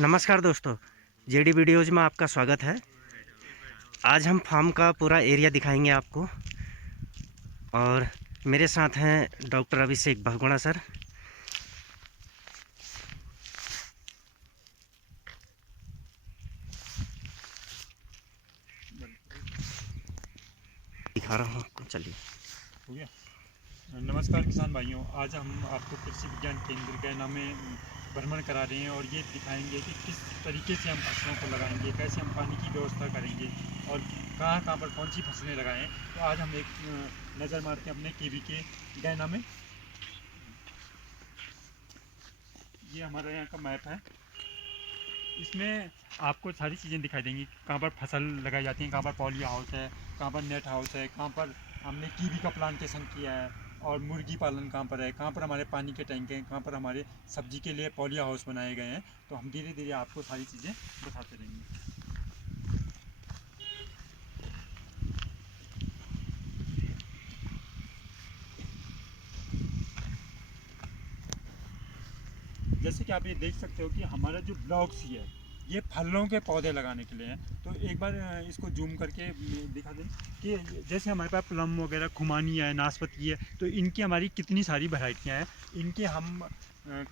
नमस्कार दोस्तों, JD videos में आपका स्वागत है। आज हम फार्म का पूरा एरिया दिखाएंगे आपको और मेरे साथ हैं डॉक्टर अभिषेक भगोड़ा सर। दिखा रहा हूँ आपको, चलिए। हो गया। नमस्कार किसान भाइयों, आज हम आपको कृषि विज्ञान केंद्र गैना में भ्रमण करा रहे हैं और ये दिखाएंगे कि किस तरीके से हम फसलों को लगाएंगे, कैसे हम पानी की व्यवस्था करेंगे और कहाँ कहाँ पर कौन सी फसलें लगाएं। तो आज हम एक नज़र मारते हैं अपने केवी के गैना में। ये हमारे यहाँ का मैप है, इसमें आपको सारी चीज़ें दिखाई देंगी। कहाँ पर फसल लगाई जाती है, कहाँ पर पॉली हाउस है, कहाँ पर नेट हाउस है, कहाँ पर हमने कीवी का प्लांटेशन किया है और मुर्गी पालन कहाँ पर है, कहाँ पर हमारे पानी के टैंक हैं, कहाँ पर हमारे सब्जी के लिए पॉली हाउस बनाए गए हैं। तो हम धीरे धीरे आपको सारी चीज़ें बताते रहेंगे। जैसे कि आप ये देख सकते हो कि हमारा जो ब्लॉक्स ही है ये फलों के पौधे लगाने के लिए हैं। तो एक बार इसको जूम करके दिखा दें कि जैसे हमारे पास प्लम वगैरह, खुमानी है, नाशपाती है, तो इनकी हमारी कितनी सारी वैरायटियाँ हैं। इनके हम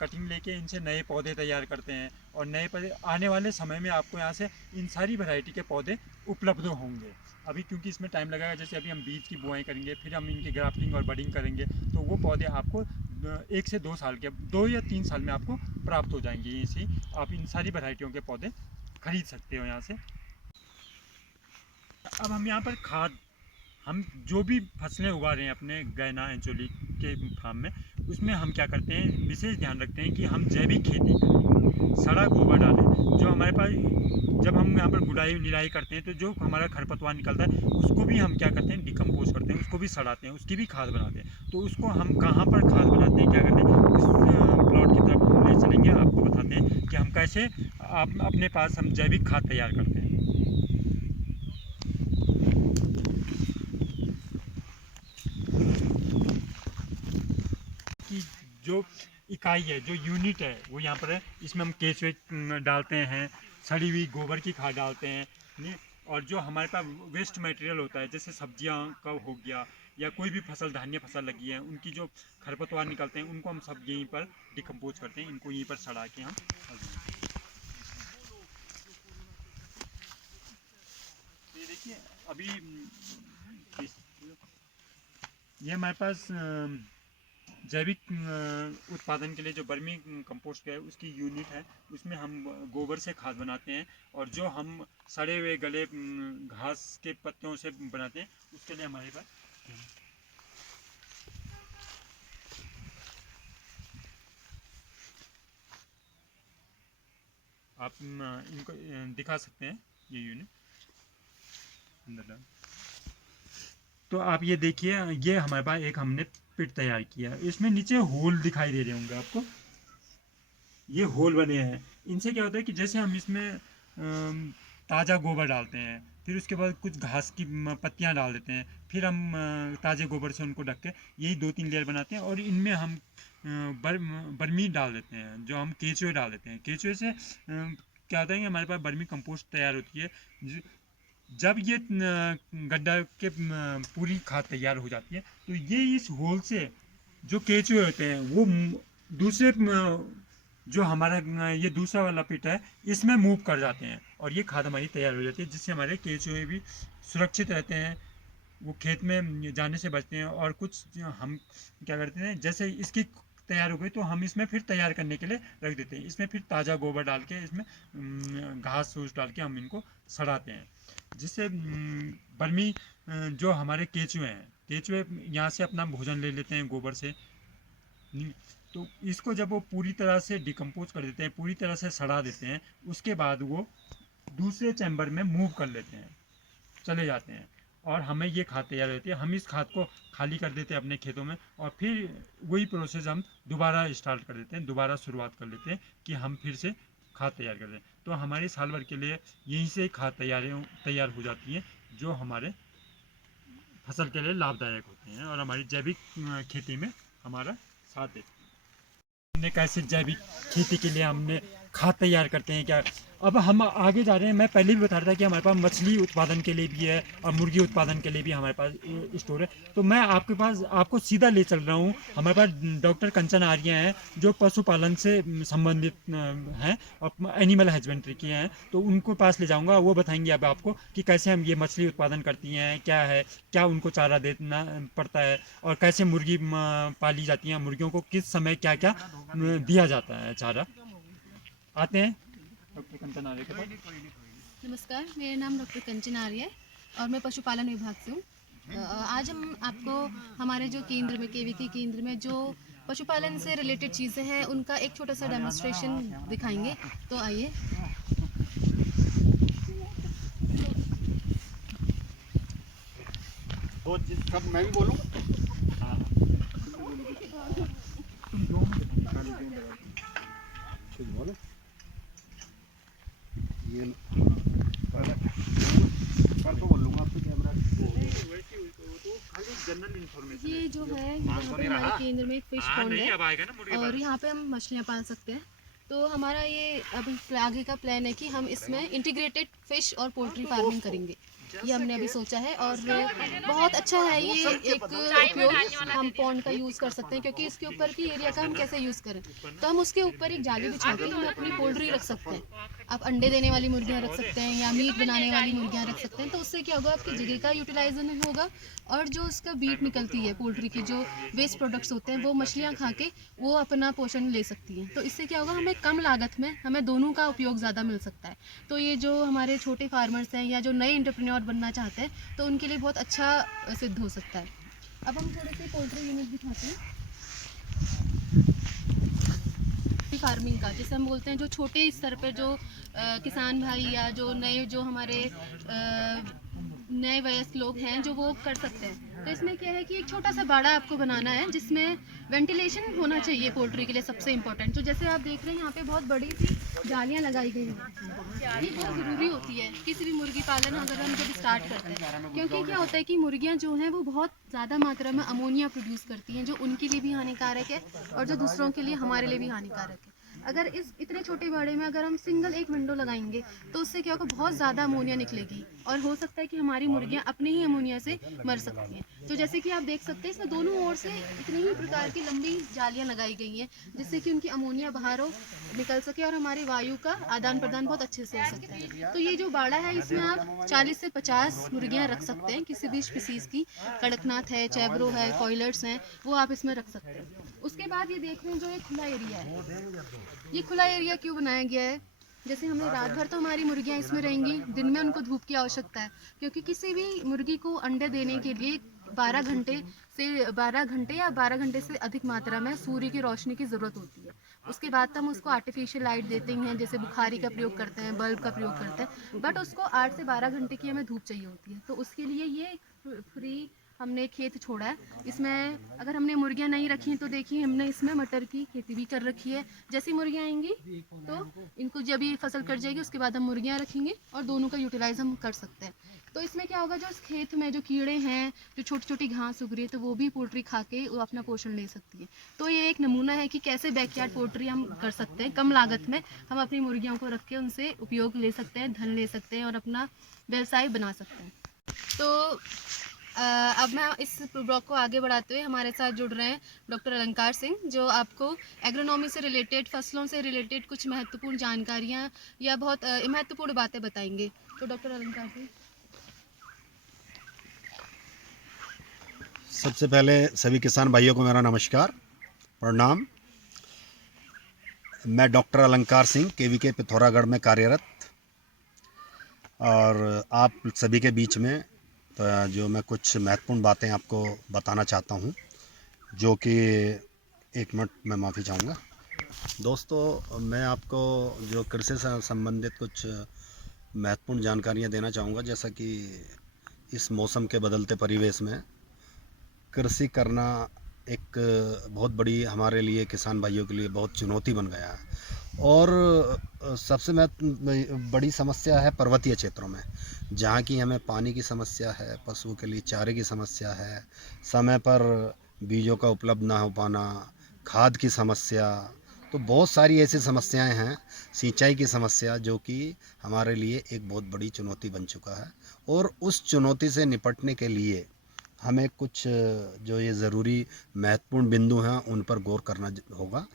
कटिंग लेके इनसे नए पौधे तैयार करते हैं और नए पौधे आने वाले समय में आपको यहाँ से इन सारी वैरायटी के पौधे उपलब्ध होंगे। अभी क्योंकि इसमें टाइम लगेगा, जैसे अभी हम बीज की बुआई करेंगे, फिर हम इनकी ग्राफ्टिंग और बडिंग करेंगे, तो वो पौधे आपको 1 से 2 साल के 2 या 3 साल में आपको प्राप्त हो जाएंगे। इसी आप इन सारी वैरायटियों के पौधे खरीद सकते हो यहाँ से। अब हम यहाँ पर खाद, हम जो भी फसलें उगा रहे हैं अपने गैना एंचोली के फार्म में, उसमें हम क्या करते हैं, विशेष ध्यान रखते हैं कि हम जैविक खेती करें, सड़ा गोबर डालें। जो हमारे पास, जब हम यहाँ पर गुड़ाई निराई करते हैं तो जो हमारा खरपतवार निकलता है उसको भी हम क्या करते हैं, डिकम्पोज करते हैं, उसको भी सड़ाते हैं, उसकी भी खाद बनाते हैं। तो उसको हम कहाँ पर खाद बनाते हैं, क्या करते हैं, उस प्लॉट की तरफ हम ले चलेंगे, आपको बताते हैं कि हम कैसे आप अपने पास हम जैविक खाद तैयार करते हैं। की जो इकाई है, जो यूनिट है, वो यहाँ पर है। इसमें हम केचुए डालते हैं, सड़ी हुई गोबर की खाद डालते हैं, नहीं? और जो हमारे पास वेस्ट मटेरियल होता है, जैसे सब्जियाँ का हो गया या कोई भी फसल, धान्य फसल लगी है, उनकी जो खरपतवार निकलते हैं उनको हम सब यहीं पर डिकम्पोज करते हैं, इनको यहीं पर सड़ा के हम। ये देखिए, अभी ये हमारे पास जैविक उत्पादन के लिए जो वर्मी कंपोस्ट है उसकी यूनिट है, उसमें हम गोबर से खाद बनाते हैं। और जो हम सड़े हुए गले घास के पत्तों से बनाते हैं, उसके लिए हमारे पास आप इनको दिखा सकते हैं, ये यूनिट अंदर। तो आप ये देखिए, ये हमारे पास एक हमने पिट तैयार किया है, इसमें नीचे होल दिखाई दे रहे होंगे आपको, ये होल बने हैं। इनसे क्या होता है कि जैसे हम इसमें ताज़ा गोबर डालते हैं, फिर उसके बाद कुछ घास की पत्तियां डाल देते हैं, फिर हम ताज़े गोबर से उनको ढक के यही 2-3 लेयर बनाते हैं और इनमें हम बर्मी डाल देते हैं, जो हम केचुए डाल देते हैं। केचुए से क्या होता है कि हमारे पास बर्मी कंपोस्ट तैयार होती है। जब ये गड्ढा के पूरी खाद तैयार हो जाती है, तो ये इस होल से जो केचुए होते हैं वो दूसरे जो हमारा ये दूसरा वाला पिट है, इसमें मूव कर जाते हैं और ये खाद हमारी तैयार हो जाती है, जिससे हमारे केचुए भी सुरक्षित रहते हैं, वो खेत में जाने से बचते हैं। और कुछ हम क्या करते हैं, जैसे इसकी तैयार हो गई तो हम इसमें फिर तैयार करने के लिए रख देते हैं, इसमें फिर ताज़ा गोबर डाल के, इसमें घास फूस डाल के हम इनको सड़ाते हैं, जिससे बर्मी जो हमारे केचुए हैं, केचुए यहाँ से अपना भोजन ले लेते हैं गोबर से। तो इसको जब वो पूरी तरह से डिकम्पोज कर देते हैं, पूरी तरह से सड़ा देते हैं, उसके बाद वो दूसरे चैम्बर में मूव कर लेते हैं, चले जाते हैं और हमें ये खाद तैयार होती है। हम इस खाद को खाली कर देते हैं अपने खेतों में और फिर वही प्रोसेस हम दोबारा स्टार्ट कर देते हैं, दोबारा शुरुआत कर लेते हैं कि हम फिर से खाद तैयार कर दें। तो हमारी साल भर के लिए यहीं से खाद तैयार हो जाती है, जो हमारे फसल के लिए लाभदायक होते हैं और हमारी जैविक खेती में हमारा साथ देते हैं। हमने कैसे जैविक खेती के लिए हमने खाद तैयार करते हैं क्या। अब हम आगे जा रहे हैं। मैं पहले भी बता रहा था कि हमारे पास मछली उत्पादन के लिए भी है और मुर्गी उत्पादन के लिए भी हमारे पास स्टोर है। तो मैं आपको सीधा ले चल रहा हूँ। हमारे पास डॉक्टर कंचन आर्य हैं जो पशुपालन से संबंधित हैं और एनिमल हस्बेंड्री के हैं। तो उनको पास ले जाऊंगा, वो बताएंगे अब आपको कि कैसे हम ये मछली उत्पादन करती हैं, क्या है, क्या उनको चारा देना पड़ता है और कैसे मुर्गी पाली जाती हैं, मुर्गियों को किस समय क्या क्या दिया जाता है चारा। आते हैं डॉक्टर कंचन आर्य के पास। नमस्कार, मेरा नाम डॉक्टर कंचन आर्य है और मैं पशुपालन विभाग से हूँ। आज हम आपको हमारे जो केंद्र में केवीके केंद्र में जो पशुपालन से रिलेटेड चीज़ें हैं उनका एक छोटा सा डेमोन्स्ट्रेशन दिखाएंगे। तो आइए। तो सब मैं भी बोलूँ। बोलो ये पर तो बोल लूँगा आपसे कैमरा। ये जो है यहाँ पे हमारे केंद्र में एक फिश पॉन्ड है और यहाँ पे हम मछलियाँ पाल सकते हैं। तो हमारा ये अब आगे का प्लान है कि हम इसमें इंटीग्रेटेड फिश और पोल्ट्री फार्मिंग करेंगे। ये हमने अभी सोचा है और बहुत अच्छा है ये एक उपयोग। हम पॉन्ड का यूज़ कर सकते हैं क्योंकि इसके ऊपर की एरिया का हम कैसे यूज़ करें, तो हम उसके ऊपर एक जाली बिछा के हम अपनी पोल्ट्री रख सकते हैं। आप अंडे देने वाली मुर्गियाँ रख सकते हैं या मीट बनाने वाली मुर्गियाँ रख सकते हैं। तो उससे क्या होगा, आपकी जगह का यूटिलाइजेशन होगा और जो उसका बीट निकलती है पोल्ट्री की, जो वेस्ट प्रोडक्ट्स होते हैं, वो मछलियाँ खा के वो अपना पोषण ले सकती हैं। तो इससे क्या होगा, हमें कम लागत में हमें दोनों का उपयोग ज़्यादा मिल सकता है। तो ये जो हमारे छोटे फार्मर्स हैं या जो नए एंटरप्रेन्योर बनना चाहते हैं तो उनके लिए बहुत अच्छा सिद्ध हो सकता है। अब हम थोड़े से पोल्ट्री यूनिट दिखाते हैं फार्मिंग का, जिसे हम बोलते हैं जो छोटे स्तर पे जो किसान भाई या जो नए जो हमारे नए वयस्क लोग हैं जो वो कर सकते हैं। तो इसमें क्या है कि एक छोटा सा बाड़ा आपको बनाना है जिसमें वेंटिलेशन होना चाहिए पोल्ट्री के लिए सबसे इम्पोर्टेंट। तो जैसे आप देख रहे हैं यहाँ पे बहुत बड़ी सी जालियाँ लगाई गई हैं। ये बहुत ज़रूरी होती है किसी भी मुर्गी पालन अगर हम जब स्टार्ट करते हैं, क्योंकि क्या होता है कि मुर्गियाँ जो हैं वो बहुत ज़्यादा मात्रा में अमोनिया प्रोड्यूस करती हैं जो उनके लिए भी हानिकारक है और जो दूसरों के लिए हमारे लिए भी हानिकारक है। अगर इस इतने छोटे बाड़े में अगर हम सिंगल एक विंडो लगाएंगे तो उससे क्या होगा, बहुत ज़्यादा अमोनिया निकलेगी और हो सकता है कि हमारी मुर्गियाँ अपने ही अमोनिया से मर सकती हैं। तो जैसे कि आप देख सकते हैं इसमें दोनों ओर से इतनी ही प्रकार की लंबी जालियाँ लगाई गई हैं जिससे कि उनकी अमोनिया बाहर हो निकल सके और हमारी वायु का आदान प्रदान बहुत अच्छे से हो सकता है। तो ये जो बाड़ा है इसमें आप 40 से 50 मुर्गियाँ रख सकते हैं किसी भी स्पीसीज़ की। कड़कनाथ है, चैब्रो है, कॉयलर्स हैं, वो आप इसमें रख सकते हैं। उसके बाद ये देख रहे हैं जो एक खुला एरिया है, ये खुला एरिया क्यों बनाया गया है, जैसे हमें रात भर तो हमारी मुर्गियाँ इसमें रहेंगी, दिन में उनको धूप की आवश्यकता है क्योंकि किसी भी मुर्गी को अंडे देने के लिए 12 घंटे या 12 घंटे से अधिक मात्रा में सूर्य की रोशनी की ज़रूरत होती है। उसके बाद तो हम उसको आर्टिफिशियल लाइट देते हैं, जैसे बुखारी का प्रयोग करते हैं, बल्ब का प्रयोग करते हैं, बट उसको 8 से 12 घंटे की हमें धूप चाहिए होती है। तो उसके लिए ये फ्री हमने खेत छोड़ा है। इसमें अगर हमने मुर्गियाँ नहीं रखी हैं तो देखिए हमने इसमें मटर की खेती भी कर रखी है। जैसी मुर्गियाँ आएंगी तो इनको जब ये फसल कट जाएगी उसके बाद हम मुर्गियाँ रखेंगे और दोनों का यूटिलाइज हम कर सकते हैं। तो इसमें क्या होगा, जो इस खेत में जो कीड़े हैं, जो छोटी छोटी घास उग रही है, तो वो भी पोल्ट्री खा के वो अपना पोषण ले सकती है। तो ये एक नमूना है कि कैसे बैकयार्ड पोल्ट्री हम कर सकते हैं। कम लागत में हम अपनी मुर्गियों को रख के उनसे उपयोग ले सकते हैं, धन ले सकते हैं और अपना व्यवसाय बना सकते हैं। तो अब मैं इस ब्लॉग को आगे बढ़ाते हुए हमारे साथ जुड़ रहे हैं डॉक्टर अलंकार सिंह, जो आपको एग्रोनॉमी से रिलेटेड, फसलों से रिलेटेड कुछ महत्वपूर्ण जानकारियां या बहुत महत्वपूर्ण बातें बताएंगे। तो डॉक्टर अलंकार सिंह। सबसे पहले सभी किसान भाइयों को मेरा नमस्कार, प्रणाम। मैं डॉक्टर अलंकार सिंह केवीके पिथौरागढ़ में कार्यरत और आप सभी के बीच में जो मैं कुछ महत्वपूर्ण बातें आपको बताना चाहता हूं, जो कि 1 मिनट में माफ़ी चाहूँगा। दोस्तों, मैं आपको जो कृषि से संबंधित कुछ महत्वपूर्ण जानकारियां देना चाहूँगा। जैसा कि इस मौसम के बदलते परिवेश में कृषि करना एक बहुत बड़ी हमारे लिए, किसान भाइयों के लिए बहुत चुनौती बन गया है और सबसे बड़ी समस्या है पर्वतीय क्षेत्रों में, जहाँ की हमें पानी की समस्या है, पशुओं के लिए चारे की समस्या है, समय पर बीजों का उपलब्ध ना हो पाना, खाद की समस्या, तो बहुत सारी ऐसी समस्याएं हैं सिंचाई की समस्या, जो कि हमारे लिए एक बहुत बड़ी चुनौती बन चुका है। और उस चुनौती से निपटने के लिए हमें कुछ जो ये ज़रूरी महत्वपूर्ण बिंदु हैं उन पर गौर करना होगा।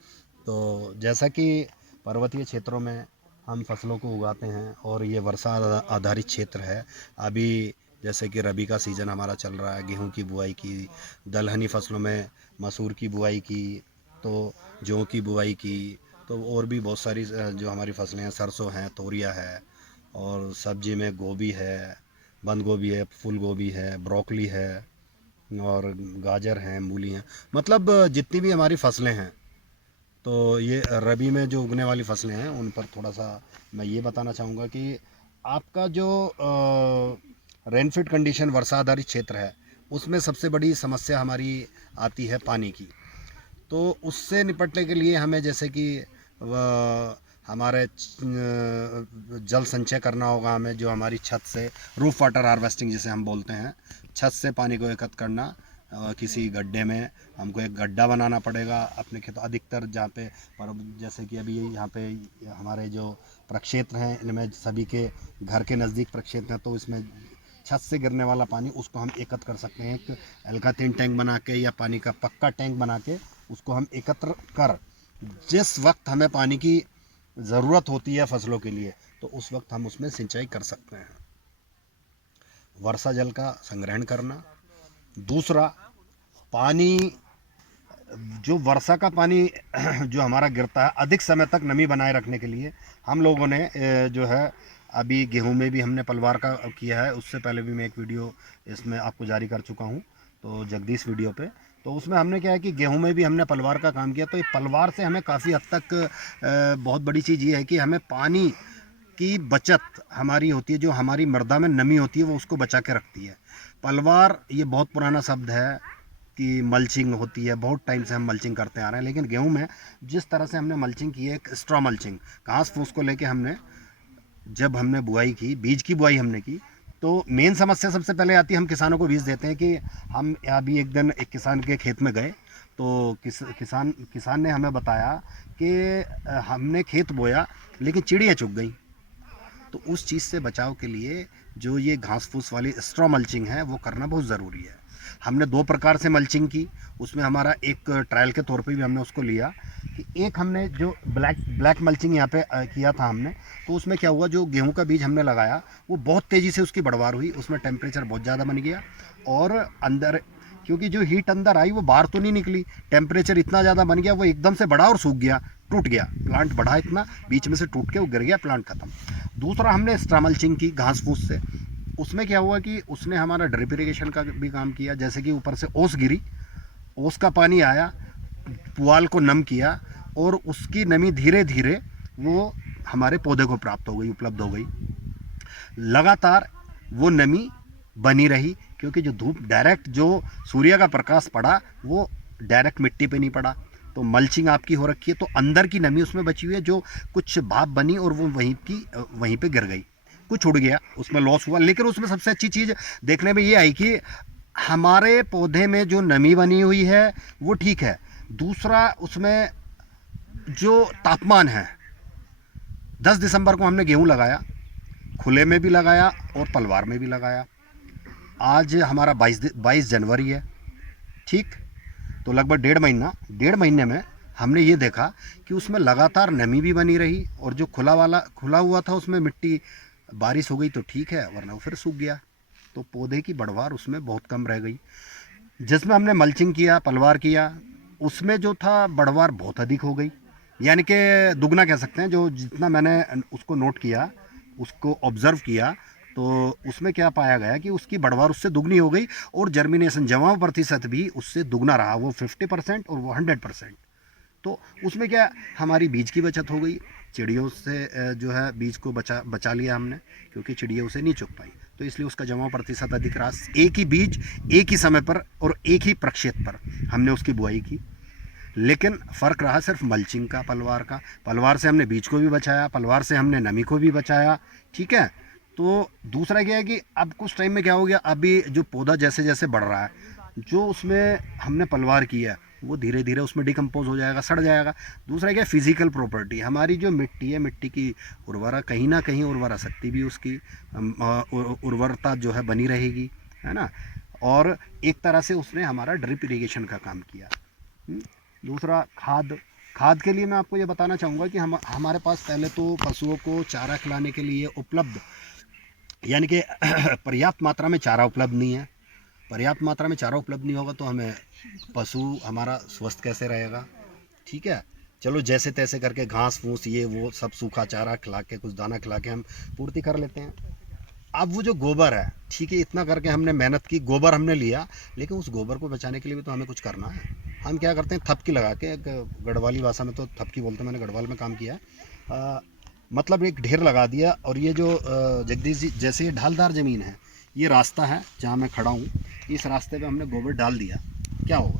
तो जैसा कि पर्वतीय क्षेत्रों में हम फसलों को उगाते हैं और ये वर्षा आधारित क्षेत्र है, अभी जैसे कि रबी का सीज़न हमारा चल रहा है, गेहूं की बुआई की, दलहनी फसलों में मसूर की बुआई की, तो जौ की बुआई की, तो और भी बहुत सारी जो हमारी फसलें हैं, सरसों हैं, तोरिया है, और सब्जी में गोभी है, बंद गोभी है, फूल गोभी है, ब्रोकली है, और गाजर हैं, मूली हैं। मतलब जितनी भी हमारी फसलें हैं, तो ये रबी में जो उगने वाली फसलें हैं उन पर थोड़ा सा मैं ये बताना चाहूँगा कि आपका जो रेनफीड कंडीशन वर्षा आधारित क्षेत्र है, उसमें सबसे बड़ी समस्या हमारी आती है पानी की। तो उससे निपटने के लिए हमें जैसे कि हमारे जल संचय करना होगा, हमें जो हमारी छत से रूफ वाटर हार्वेस्टिंग जिसे हम बोलते हैं, छत से पानी को एकत्र करना। किसी गड्ढे में हमको एक गड्ढा बनाना पड़ेगा अपने खेतों, अधिकतर जहाँ पे पर जैसे कि अभी यहाँ पे हमारे जो प्रक्षेत्र हैं इनमें सभी के घर के नज़दीक प्रक्षेत्र हैं, तो इसमें छत से गिरने वाला पानी उसको हम एकत्र कर सकते हैं। एक एल्काथीन टैंक बना के या पानी का पक्का टैंक बना के उसको हम एकत्र कर, जिस वक्त हमें पानी की ज़रूरत होती है फसलों के लिए, तो उस वक्त हम उसमें सिंचाई कर सकते हैं। वर्षा जल का संग्रहण करना। दूसरा, पानी, जो वर्षा का पानी जो हमारा गिरता है, अधिक समय तक नमी बनाए रखने के लिए हम लोगों ने जो है अभी गेहूं में भी हमने पलवार का किया है। उससे पहले भी मैं एक वीडियो इसमें आपको जारी कर चुका हूं, तो जगदीश वीडियो पे, तो उसमें हमने क्या है कि गेहूं में भी हमने पलवार का काम किया। तो ये पलवार से हमें काफ़ी हद तक बहुत बड़ी चीज़ ये है कि हमें पानी की बचत हमारी होती है, जो हमारी मृदा में नमी होती है वो उसको बचा के रखती है। पलवार ये बहुत पुराना शब्द है कि मल्चिंग होती है, बहुत टाइम से हम मल्चिंग करते आ रहे हैं, लेकिन गेहूं में जिस तरह से हमने मल्चिंग की है, एक स्ट्रॉ मल्चिंग, घास फूस को लेके हमने जब हमने बुआई की, बीज की बुआई हमने की, तो मेन समस्या सबसे पहले आती है, हम किसानों को बीज देते हैं कि हम अभी एक दिन एक किसान के खेत में गए, तो किसान ने हमें बताया कि हमने खेत बोया लेकिन चिड़िया चुग गई। तो उस चीज़ से बचाव के लिए जो ये घास फूस वाली स्ट्रॉ मल्चिंग है वो करना बहुत ज़रूरी है। हमने 2 प्रकार से मल्चिंग की, उसमें हमारा एक ट्रायल के तौर पे भी हमने उसको लिया कि एक हमने जो ब्लैक मल्चिंग यहाँ पे किया था हमने, तो उसमें क्या हुआ, जो गेहूं का बीज हमने लगाया वो बहुत तेज़ी से उसकी बढ़वार हुई, उसमें टेम्परेचर बहुत ज़्यादा बन गया, और अंदर क्योंकि जो हीट अंदर आई वो बाहर तो नहीं निकली, टेम्परेचर इतना ज़्यादा बन गया, वो एकदम से बढ़ा और सूख गया, टूट गया, प्लांट बढ़ा इतना, बीच में से टूट के वो गिर गया, प्लांट खत्म। दूसरा हमने स्ट्रॉ मल्चिंग की घास फूस से, उसमें क्या हुआ कि उसने हमारा ड्रिप इरिगेशन का भी काम किया। जैसे कि ऊपर से ओस गिरी, ओस का पानी आया, पुआल को नम किया, और उसकी नमी धीरे धीरे वो हमारे पौधे को प्राप्त हो गई, उपलब्ध हो गई। लगातार वो नमी बनी रही, क्योंकि जो धूप डायरेक्ट जो सूर्य का प्रकाश पड़ा वो डायरेक्ट मिट्टी पे नहीं पड़ा, तो मल्चिंग आपकी हो रखी है, तो अंदर की नमी उसमें बची हुई है, जो कुछ भाप बनी और वो वहीं पे गिर गई, कुछ उड़ गया, उसमें लॉस हुआ। लेकिन उसमें सबसे अच्छी चीज़ देखने में ये आई कि हमारे पौधे में जो नमी बनी हुई है वो ठीक है। दूसरा, उसमें जो तापमान है, 10 दिसंबर को हमने गेहूं लगाया, खुले में भी लगाया और पलवार में भी लगाया। आज हमारा 22 जनवरी है, ठीक, तो लगभग 1.5 महीने में हमने ये देखा कि उसमें लगातार नमी भी बनी रही, और जो खुला हुआ था उसमें मिट्टी, बारिश हो गई तो ठीक है, वरना वो फिर सूख गया, तो पौधे की बढ़वार उसमें बहुत कम रह गई। जिसमें हमने मल्चिंग किया, पलवार किया, उसमें जो था बढ़वार बहुत अधिक हो गई, यानी कि दुगना कह सकते हैं। जो जितना मैंने उसको नोट किया, उसको ऑब्ज़र्व किया, तो उसमें क्या पाया गया कि उसकी बढ़वार उससे दुगनी हो गई, और जर्मिनेशन जमाव प्रतिशत भी उससे दुगना रहा, वो 50% और वो 100%। तो उसमें क्या, हमारी बीज की बचत हो गई, चिड़ियों से जो है बीज को बचा लिया हमने, क्योंकि चिड़िया उसे नहीं चुग पाई, तो इसलिए उसका जमाव प्रतिशत अधिक रहा। एक ही बीज एक ही समय पर और एक ही प्रक्षेत्र पर हमने उसकी बुआई की, लेकिन फ़र्क रहा सिर्फ मल्चिंग का, पलवार से हमने बीज को भी बचाया, पलवार से हमने नमी को भी बचाया, ठीक है। तो दूसरा क्या है कि अब कुछ टाइम में क्या हो गया, अभी जो पौधा जैसे जैसे बढ़ रहा है, जो उसमें हमने पलवार की है वो धीरे धीरे उसमें डिकम्पोज हो जाएगा, सड़ जाएगा। दूसरा क्या, फिजिकल प्रॉपर्टी, हमारी जो मिट्टी है, मिट्टी की उर्वरा कहीं ना कहीं उर्वरा शक्ति भी उसकी उर्वरता जो है बनी रहेगी, है ना। और एक तरह से उसने हमारा ड्रिप इरिगेशन का काम किया। दूसरा खाद के लिए मैं आपको ये बताना चाहूँगा कि हमारे पास पहले तो पशुओं को चारा खिलाने के लिए उपलब्ध, यानी कि पर्याप्त मात्रा में चारा उपलब्ध नहीं है। पर्याप्त मात्रा में चारा उपलब्ध नहीं होगा तो हमें पशु हमारा स्वस्थ कैसे रहेगा, ठीक है। चलो जैसे तैसे करके घास फूस ये वो सब सूखा चारा खिला के, कुछ दाना खिला के हम पूर्ति कर लेते हैं। अब वो जो गोबर है, ठीक है, इतना करके हमने मेहनत की, गोबर हमने लिया, लेकिन उस गोबर को बचाने के लिए भी तो हमें कुछ करना है। हम क्या करते हैं, थपकी लगा के, गढ़वाली भाषा में तो थपकी बोलते हैं, मैंने गढ़वाल में काम किया, मतलब एक ढेर लगा दिया। और ये जो जगदीश जी, जैसे ये ढालदार ज़मीन है, ये रास्ता है जहाँ मैं खड़ा हूँ, इस रास्ते पे हमने गोबर डाल दिया, क्या होगा,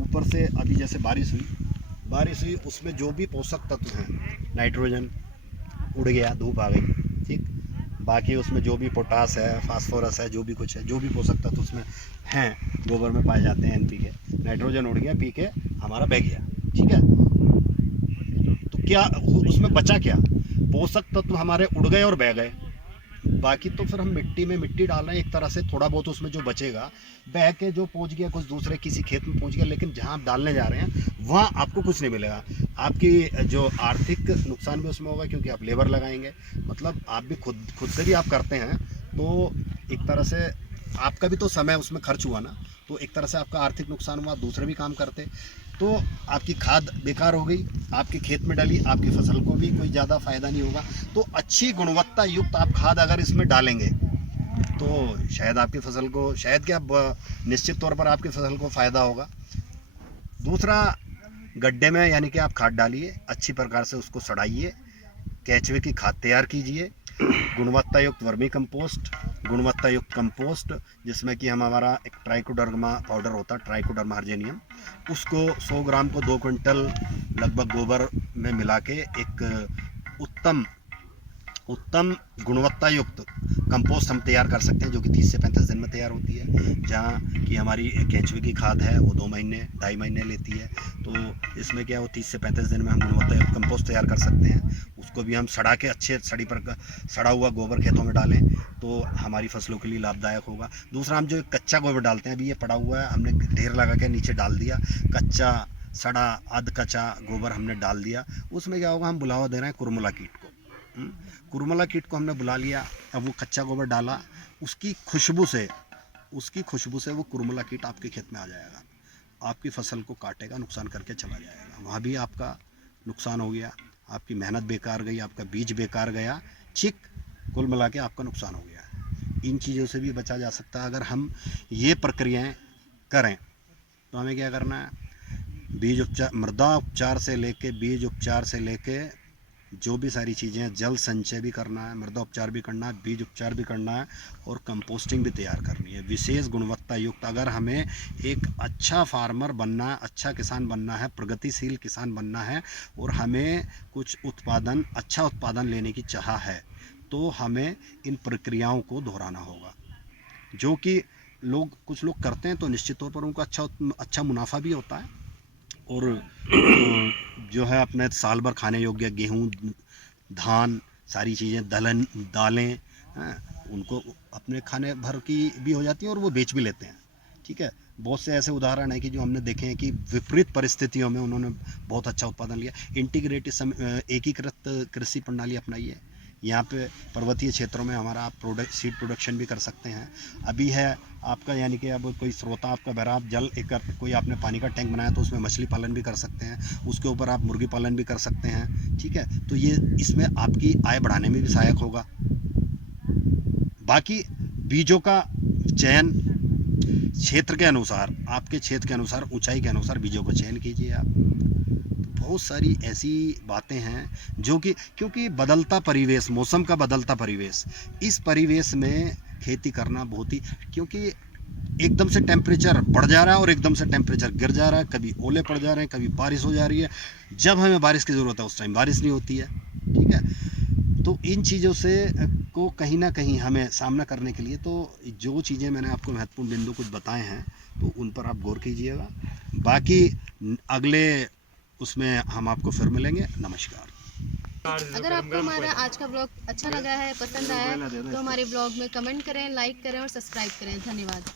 ऊपर से अभी जैसे बारिश हुई उसमें जो भी पोषक तत्व हैं, नाइट्रोजन उड़ गया, धूप आ गई, ठीक, बाकी उसमें जो भी पोटास है, फास्फोरस है, जो भी कुछ है, जो भी पोषक तत्व उसमें हैं गोबर में पाए जाते हैं, NPK, नाइट्रोजन उड़ गया, पी के हमारा बह गया, ठीक है। तो क्या उसमें बचा, क्या पोषक तत्व हमारे उड़ गए और बह गए, बाकी तो फिर हम मिट्टी डाल रहे हैं एक तरह से, थोड़ा बहुत उसमें जो बचेगा बह के जो पहुंच गया कुछ दूसरे किसी खेत में पहुंच गया, लेकिन जहां आप डालने जा रहे हैं वहां आपको कुछ नहीं मिलेगा। आपकी जो आर्थिक नुकसान भी उसमें होगा, क्योंकि आप लेबर लगाएंगे, मतलब आप भी खुद से भी आप करते हैं, तो एक तरह से आपका भी तो समय उसमें खर्च हुआ ना, तो एक तरह से आपका आर्थिक नुकसान हुआ, दूसरे भी काम करते, तो आपकी खाद बेकार हो गई, आपके खेत में डाली, आपकी फसल को भी कोई ज़्यादा फ़ायदा नहीं होगा। तो अच्छी गुणवत्ता युक्त आप खाद अगर इसमें डालेंगे तो शायद आपकी फसल को, शायद क्या, निश्चित तौर पर आपकी फसल को फ़ायदा होगा। दूसरा, गड्ढे में यानी कि आप खाद डालिए, अच्छी प्रकार से उसको सड़ाइए, केंचुए की खाद तैयार कीजिए, गुणवत्ता युक्त वर्मी कंपोस्ट, गुणवत्ता युक्त कंपोस्ट, जिसमें कि हमारा एक ट्राइकोडर्मा पाउडर होता है, ट्राइकोडर्मा अर्जेनियम, उसको 100 ग्राम को 2 क्विंटल लगभग गोबर में मिला के एक उत्तम गुणवत्ता युक्त कंपोस्ट हम तैयार कर सकते हैं, जो कि 30 से 35 दिन में तैयार होती है। जहाँ कि हमारी केंचुए की खाद है वो 2 महीने 2.5 महीने लेती है, तो इसमें क्या, वो 30 से 35 दिन में हम गुणवत्ता युक्त कंपोस्ट तैयार कर सकते हैं। उसको भी हम सड़ा के, अच्छे सड़ा हुआ गोबर खेतों में डालें तो हमारी फसलों के लिए लाभदायक होगा। दूसरा, हम जो कच्चा गोबर डालते हैं, अभी ये पड़ा हुआ है, हमने ढेर लगा के नीचे डाल दिया, कच्चा सड़ा अध कच्चा गोबर हमने डाल दिया, उसमें क्या होगा, हम बुलावा दे रहे हैं कुरमुला कीट को। कुरमुला कीट को हमने बुला लिया, अब वो कच्चा गोबर डाला, उसकी खुशबू से वो कुरमुला कीट आपके खेत में आ जाएगा, आपकी फसल को काटेगा, नुकसान करके चला जाएगा, वहाँ भी आपका नुकसान हो गया, आपकी मेहनत बेकार गई, आपका बीज बेकार गया, कुल मिला के आपका नुकसान हो गया। इन चीज़ों से भी बचा जा सकता है अगर हम ये प्रक्रियाएं करें। तो हमें क्या करना है, बीज उपचार, मृदा उपचार से लेके, बीज उपचार से लेके जो भी सारी चीज़ें हैं, जल संचय भी करना है, मृदा उपचार भी करना है, बीज उपचार भी करना है, और कंपोस्टिंग भी तैयार करनी है, विशेष गुणवत्ता युक्त। अगर हमें एक अच्छा फार्मर बनना है, अच्छा किसान बनना है, प्रगतिशील किसान बनना है, और हमें कुछ अच्छा उत्पादन लेने की चाह है, तो हमें इन प्रक्रियाओं को दोहराना होगा। जो कि कुछ लोग करते हैं तो निश्चित तौर पर उनको अच्छा मुनाफा भी होता है, और जो है अपने साल भर खाने योग्य गेहूँ, धान, सारी चीज़ें, दालें, उनको अपने खाने भर की भी हो जाती हैं और वो बेच भी लेते हैं, ठीक है। बहुत से ऐसे उदाहरण हैं कि जो हमने देखे हैं कि विपरीत परिस्थितियों में उन्होंने बहुत अच्छा उत्पादन लिया। एकीकृत कृषि प्रणाली अपनाई है। यहाँ पे पर्वतीय क्षेत्रों में हमारा आप सीड प्रोडक्शन भी कर सकते हैं। अभी है आपका, यानी कि अब कोई स्रोता आपका भरा, आप जल कोई आपने पानी का टैंक बनाया तो उसमें मछली पालन भी कर सकते हैं, उसके ऊपर आप मुर्गी पालन भी कर सकते हैं, ठीक है। तो ये इसमें आपकी आय बढ़ाने में भी सहायक होगा। बाकी बीजों का चयन क्षेत्र के अनुसार, आपके क्षेत्र के अनुसार, ऊंचाई के अनुसार बीजों का चयन कीजिए आप। बहुत सारी ऐसी बातें हैं जो कि, क्योंकि बदलता परिवेश, मौसम का बदलता परिवेश, इस परिवेश में खेती करना बहुत ही, क्योंकि एकदम से टेम्परेचर बढ़ जा रहा है और एकदम से टेम्परेचर गिर जा रहा है, कभी ओले पड़ जा रहे हैं, कभी बारिश हो जा रही है। जब हमें बारिश की ज़रूरत है उस टाइम बारिश नहीं होती है, ठीक है। तो इन चीज़ों से को कहीं ना कहीं हमें सामना करने के लिए, तो जो चीज़ें मैंने आपको महत्वपूर्ण बिंदु कुछ बताए हैं, तो उन पर आप गौर कीजिएगा। बाकी अगले उसमें हम आपको फिर मिलेंगे। नमस्कार। अगर आपको हमारा आज का ब्लॉग अच्छा लगा है, पसंद आया है, तो हमारे ब्लॉग में कमेंट करें, लाइक करें और सब्सक्राइब करें। धन्यवाद।